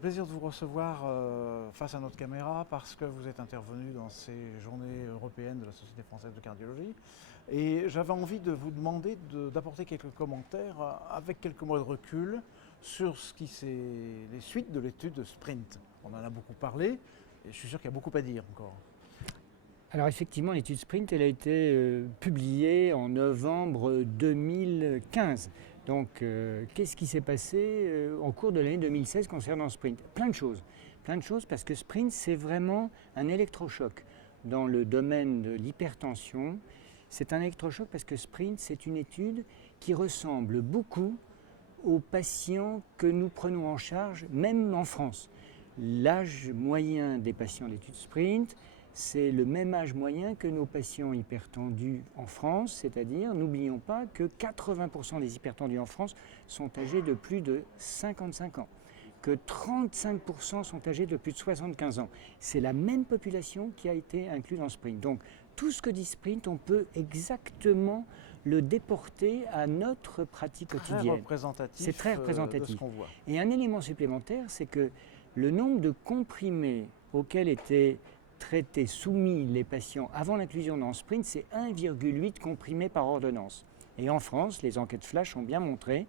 plaisir de vous recevoir face à notre caméra parce que vous êtes intervenu dans ces journées européennes de la Société française de cardiologie. Et j'avais envie de vous demander d'apporter quelques commentaires avec quelques mots de recul sur les suites de l'étude de SPRINT. On en a beaucoup parlé et je suis sûr qu'il y a beaucoup à dire encore. Alors effectivement, l'étude SPRINT, elle a été publiée en novembre 2015. Donc, qu'est-ce qui s'est passé au cours de l'année 2016 concernant SPRINT? Plein de choses parce que SPRINT, c'est vraiment un électrochoc dans le domaine de l'hypertension. C'est un électrochoc parce que SPRINT, c'est une étude qui ressemble beaucoup aux patients que nous prenons en charge, même en France. L'âge moyen des patients d'étude SPRINT, c'est le même âge moyen que nos patients hypertendus en France, c'est-à-dire, n'oublions pas que 80% des hypertendus en France sont âgés de plus de 55 ans, que 35% sont âgés de plus de 75 ans. C'est la même population qui a été inclue dans SPRINT. Donc, tout ce que dit SPRINT, on peut exactement le déporter à notre pratique quotidienne. C'est très représentatif de ce qu'on voit. Et un élément supplémentaire, c'est que le nombre de comprimés auxquels étaient soumis les patients avant l'inclusion dans SPRINT, c'est 1,8 comprimés par ordonnance. Et en France, les enquêtes flash ont bien montré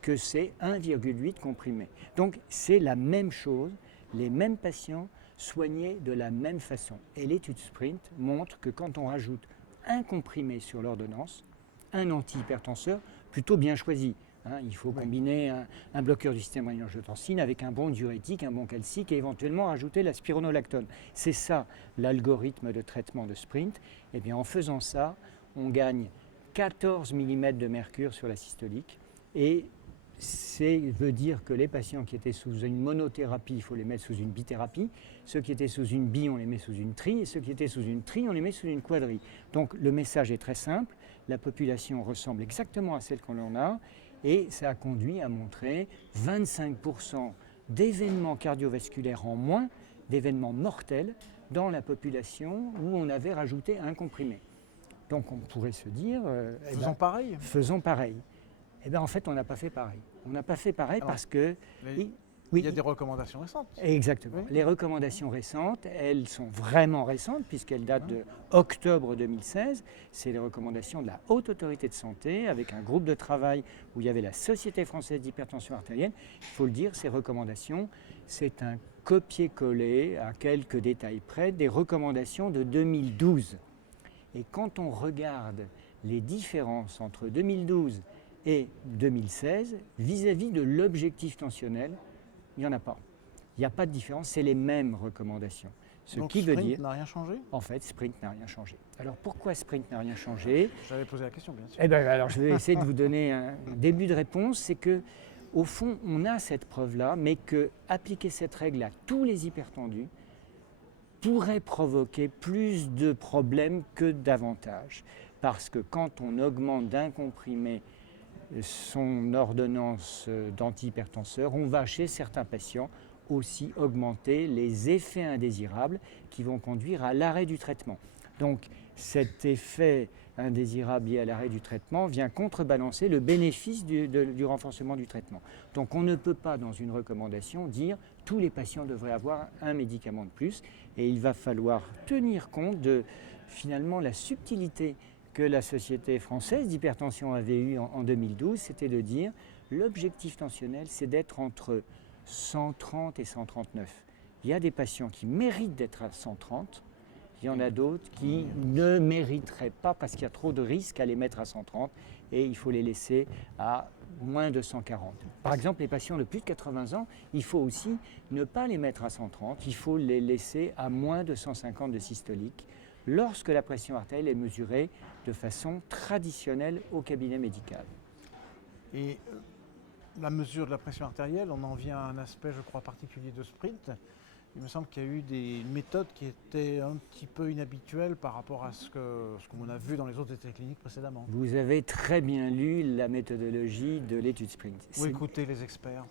que c'est 1,8 comprimés. Donc c'est la même chose, les mêmes patients soignés de la même façon. Et l'étude SPRINT montre que quand on rajoute un comprimé sur l'ordonnance, un antihypertenseur plutôt bien choisi, il faut combiner un bloqueur du système rénine-angiotensine avec un bon diurétique, un bon calcique et éventuellement rajouter la spironolactone. C'est ça l'algorithme de traitement de SPRINT. Et bien en faisant ça, on gagne 14 mm de mercure sur la systolique et ça veut dire que les patients qui étaient sous une monothérapie, il faut les mettre sous une bithérapie. Ceux qui étaient sous une bi, on les met sous une tri. Et ceux qui étaient sous une tri, on les met sous une quadri. Donc le message est très simple. La population ressemble exactement à celle qu'on en a. Et ça a conduit à montrer 25% d'événements cardiovasculaires en moins, d'événements mortels, dans la population où on avait rajouté un comprimé. Donc on pourrait se dire... Faisons pareil. Eh bien en fait, on n'a pas fait pareil. On n'a pas fait pareil parce que... Il y a des recommandations récentes. Exactement. Oui. Les recommandations récentes, elles sont vraiment récentes puisqu'elles datent d'octobre 2016. C'est les recommandations de la Haute Autorité de Santé avec un groupe de travail où il y avait la Société française d'hypertension artérielle. Il faut le dire, ces recommandations, c'est un copier-coller à quelques détails près des recommandations de 2012. Et quand on regarde les différences entre 2012 et 2016 vis-à-vis de l'objectif tensionnel, il n'y en a pas. Il n'y a pas de différence, c'est les mêmes recommandations. Donc SPRINT n'a rien changé ? En fait, SPRINT n'a rien changé. Alors pourquoi SPRINT n'a rien changé ? J'avais posé la question, bien sûr. Alors je vais essayer de vous donner un début de réponse. C'est que, au fond, on a cette preuve-là, mais qu'appliquer cette règle à tous les hypertendus pourrait provoquer plus de problèmes que d'avantages. Parce que quand on augmente d'un comprimé son ordonnance d'antihypertenseur, on va chez certains patients aussi augmenter les effets indésirables qui vont conduire à l'arrêt du traitement. Donc cet effet indésirable lié à l'arrêt du traitement vient contrebalancer le bénéfice du renforcement du traitement. Donc on ne peut pas dans une recommandation dire tous les patients devraient avoir un médicament de plus et il va falloir tenir compte de finalement la subtilité que la Société française d'hypertension avait eu en 2012, c'était de dire l'objectif tensionnel, c'est d'être entre 130 et 139. Il y a des patients qui méritent d'être à 130, il y en a d'autres qui ne mériteraient pas parce qu'il y a trop de risques à les mettre à 130 et il faut les laisser à moins de 140. Par exemple, les patients de plus de 80 ans, il faut aussi ne pas les mettre à 130, il faut les laisser à moins de 150 de systolique lorsque la pression artérielle est mesurée de façon traditionnelle au cabinet médical. Et la mesure de la pression artérielle, on en vient à un aspect, je crois, particulier de SPRINT. Il me semble qu'il y a eu des méthodes qui étaient un petit peu inhabituelles par rapport à ce qu'on a vu dans les autres essais cliniques précédemment. Vous avez très bien lu la méthodologie de l'étude SPRINT. Ou écoutez les experts.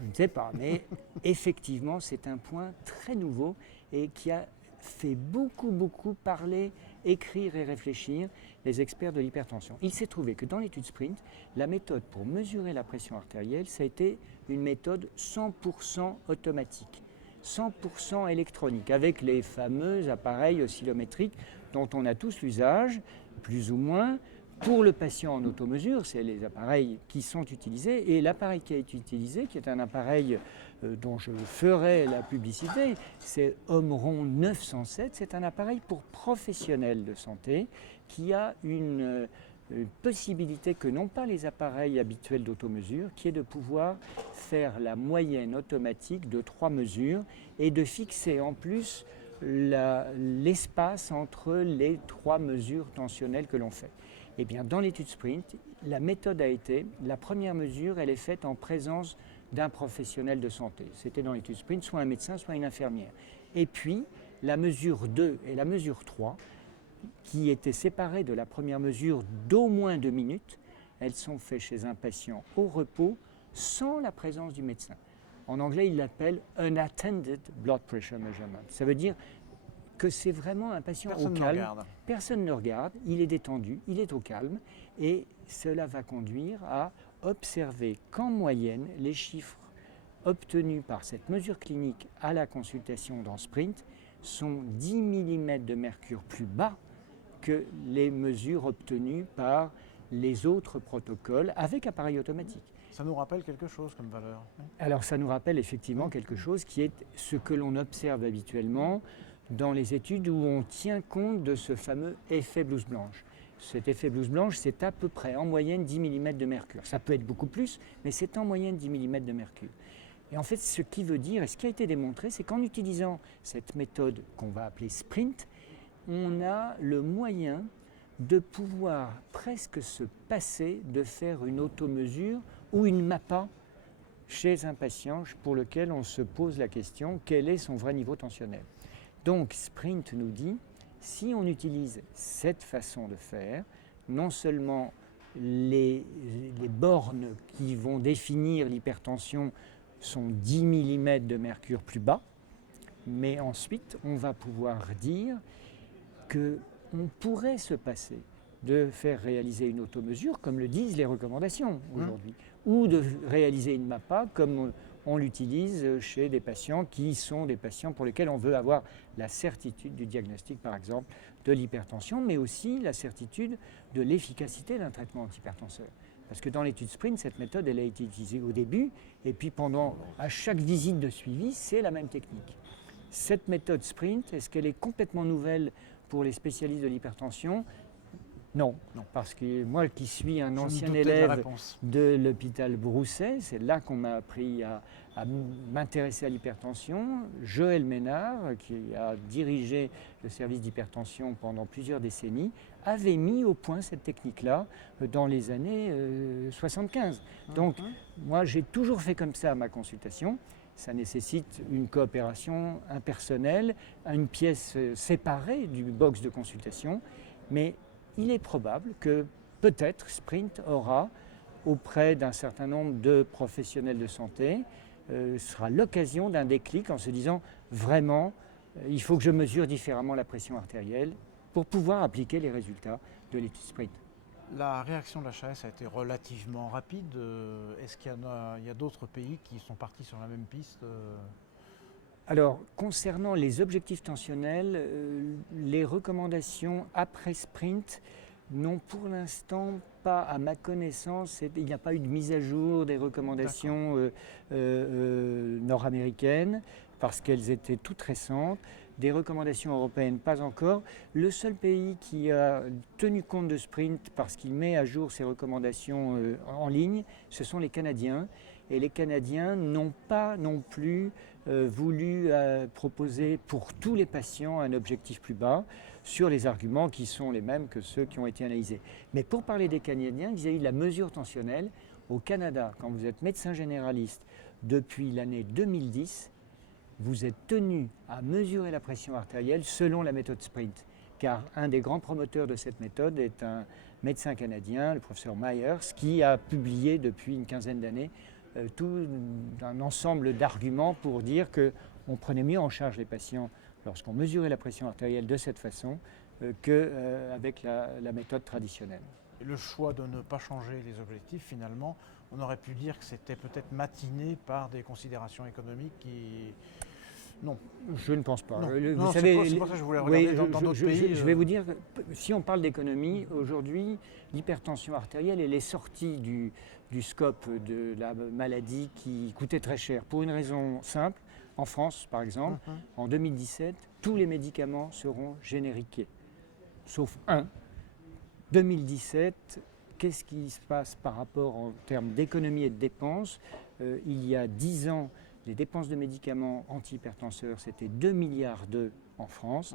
Je ne sais pas, mais effectivement, c'est un point très nouveau et qui a fait beaucoup parler écrire et réfléchir les experts de l'hypertension. Il s'est trouvé que dans l'étude SPRINT, la méthode pour mesurer la pression artérielle, ça a été une méthode 100% automatique, 100% électronique, avec les fameux appareils oscillométriques dont on a tous l'usage, plus ou moins. Pour le patient en automesure, c'est les appareils qui sont utilisés, et l'appareil qui a été utilisé, qui est un appareil dont je ferai la publicité, c'est Omron 907, c'est un appareil pour professionnels de santé qui a une possibilité que n'ont pas les appareils habituels d'automesure, qui est de pouvoir faire la moyenne automatique de 3 mesures et de fixer en plus l'espace entre les 3 mesures tensionnelles que l'on fait. Eh bien, dans l'étude SPRINT, la méthode a été, la première mesure, elle est faite en présence d'un professionnel de santé. C'était dans l'étude SPRINT, soit un médecin, soit une infirmière. Et puis, la mesure 2 et la mesure 3, qui étaient séparées de la première mesure d'au moins 2 minutes, elles sont faites chez un patient au repos, sans la présence du médecin. En anglais, il l'appelle « unattended blood pressure measurement ». Ça veut dire que c'est vraiment un patient au calme. Personne ne regarde, il est détendu, il est au calme, et cela va conduire à observer qu'en moyenne, les chiffres obtenus par cette mesure clinique à la consultation dans SPRINT sont 10 mm de mercure plus bas que les mesures obtenues par les autres protocoles avec appareil automatique. Ça nous rappelle quelque chose comme valeur? Alors ça nous rappelle effectivement quelque chose qui est ce que l'on observe habituellement dans les études où on tient compte de ce fameux effet blouse blanche. Cet effet blouse blanche, c'est à peu près en moyenne 10 mm de mercure. Ça peut être beaucoup plus, mais c'est en moyenne 10 mm de mercure. Et en fait, ce qui veut dire, et ce qui a été démontré, c'est qu'en utilisant cette méthode qu'on va appeler SPRINT, on a le moyen de pouvoir presque se passer de faire une automesure ou une MAPA chez un patient pour lequel on se pose la question, quel est son vrai niveau tensionnel? Donc SPRINT nous dit, si on utilise cette façon de faire, non seulement les bornes qui vont définir l'hypertension sont 10 mm de mercure plus bas, mais ensuite on va pouvoir dire qu'on pourrait se passer de faire réaliser une automesure, comme le disent les recommandations aujourd'hui, ou de réaliser une MAPA, comme on l'utilise chez des patients qui sont des patients pour lesquels on veut avoir la certitude du diagnostic, par exemple, de l'hypertension, mais aussi la certitude de l'efficacité d'un traitement antihypertenseur. Parce que dans l'étude SPRINT, cette méthode, elle a été utilisée au début, et puis à chaque visite de suivi, c'est la même technique. Cette méthode SPRINT, est-ce qu'elle est complètement nouvelle pour les spécialistes de l'hypertension? Non, parce que moi qui suis un ancien élève de l'hôpital Broussais, c'est là qu'on m'a appris à m'intéresser à l'hypertension. Joël Ménard, qui a dirigé le service d'hypertension pendant plusieurs décennies, avait mis au point cette technique-là dans les années 75. Donc moi j'ai toujours fait comme ça à ma consultation. Ça nécessite une coopération impersonnelle, une pièce séparée du box de consultation, mais il est probable que peut-être SPRINT aura, auprès d'un certain nombre de professionnels de santé, sera l'occasion d'un déclic en se disant vraiment, il faut que je mesure différemment la pression artérielle pour pouvoir appliquer les résultats de l'étude SPRINT. La réaction de l'HAS a été relativement rapide. Est-ce qu'il y a d'autres pays qui sont partis sur la même piste? Alors, concernant les objectifs tensionnels, les recommandations après SPRINT n'ont pour l'instant pas, à ma connaissance, il n'y a pas eu de mise à jour des recommandations nord-américaines parce qu'elles étaient toutes récentes. Des recommandations européennes, pas encore. Le seul pays qui a tenu compte de SPRINT parce qu'il met à jour ses recommandations en ligne, ce sont les Canadiens. Et les Canadiens n'ont pas non plus voulu proposer pour tous les patients un objectif plus bas sur les arguments qui sont les mêmes que ceux qui ont été analysés. Mais pour parler des Canadiens, vis-à-vis de la mesure tensionnelle, au Canada, quand vous êtes médecin généraliste depuis l'année 2010, vous êtes tenu à mesurer la pression artérielle selon la méthode SPRINT. Car un des grands promoteurs de cette méthode est un médecin canadien, le professeur Myers, qui a publié depuis une quinzaine d'années tout un ensemble d'arguments pour dire qu'on prenait mieux en charge les patients lorsqu'on mesurait la pression artérielle de cette façon qu'avec la méthode traditionnelle. Et le choix de ne pas changer les objectifs, finalement, on aurait pu dire que c'était peut-être matiné par des considérations économiques qui... Non. Je ne pense pas. Non. Vous Non, savez, c'est pour ça que je voulais regarder dans d'autres pays. Je vais vous dire, si on parle d'économie, aujourd'hui, l'hypertension artérielle, elle est sortie du scope de la maladie qui coûtait très cher. Pour une raison simple, en France, par exemple, en 2017, tous les médicaments seront génériqués, sauf un. 2017, qu'est-ce qui se passe par rapport en termes d'économie et de dépenses? Il y a 10 ans, les dépenses de médicaments antihypertenseurs, c'était 2,2 milliards en France.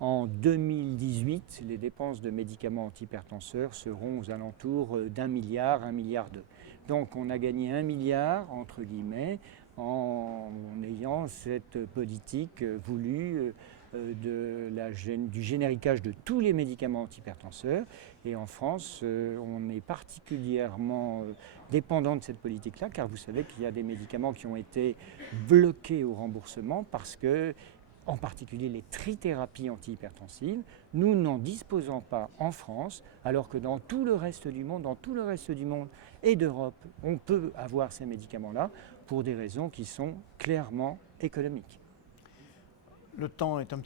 En 2018, les dépenses de médicaments antihypertenseurs seront aux alentours d'1 milliard, 1,2 milliard. Donc on a gagné 1 milliard, entre guillemets, en ayant cette politique voulue du génériquage de tous les médicaments antihypertenseurs. Et en France, on est particulièrement dépendant de cette politique-là, car vous savez qu'il y a des médicaments qui ont été bloqués au remboursement parce que, en particulier les trithérapies antihypertensives, nous n'en disposons pas en France, alors que dans tout le reste du monde, et d'Europe, on peut avoir ces médicaments-là pour des raisons qui sont clairement économiques. Le temps nous est un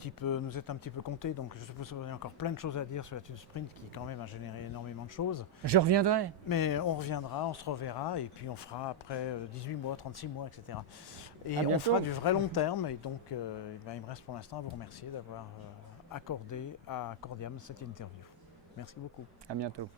petit peu compté, donc je suppose que vous avez encore plein de choses à dire sur la TuneSprint qui quand même a généré énormément de choses. Je reviendrai. Mais on reviendra, on se reverra et puis on fera après 18 mois, 36 mois, etc. Et on fera du vrai long terme et donc il me reste pour l'instant à vous remercier d'avoir accordé à Cordiam cette interview. Merci beaucoup. À bientôt.